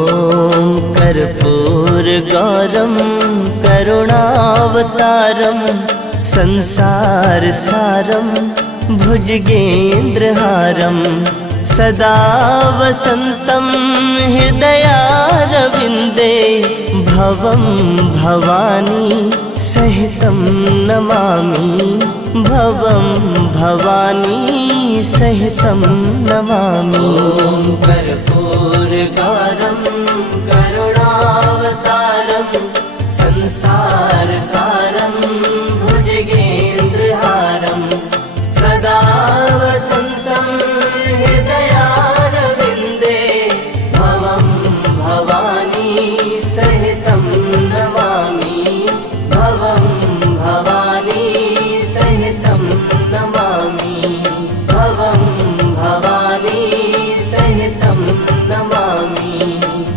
ॐ कर्पूरगौरं करुणावतारं संसारसारं भुजगेन्द्रहारं सदा वसन्तं हृदयारविन्दे भवं भवानी सहितं नमामि भवं भवानी सहितं नमामि। कर्पूरगौरं करुणावतारं संसारसारं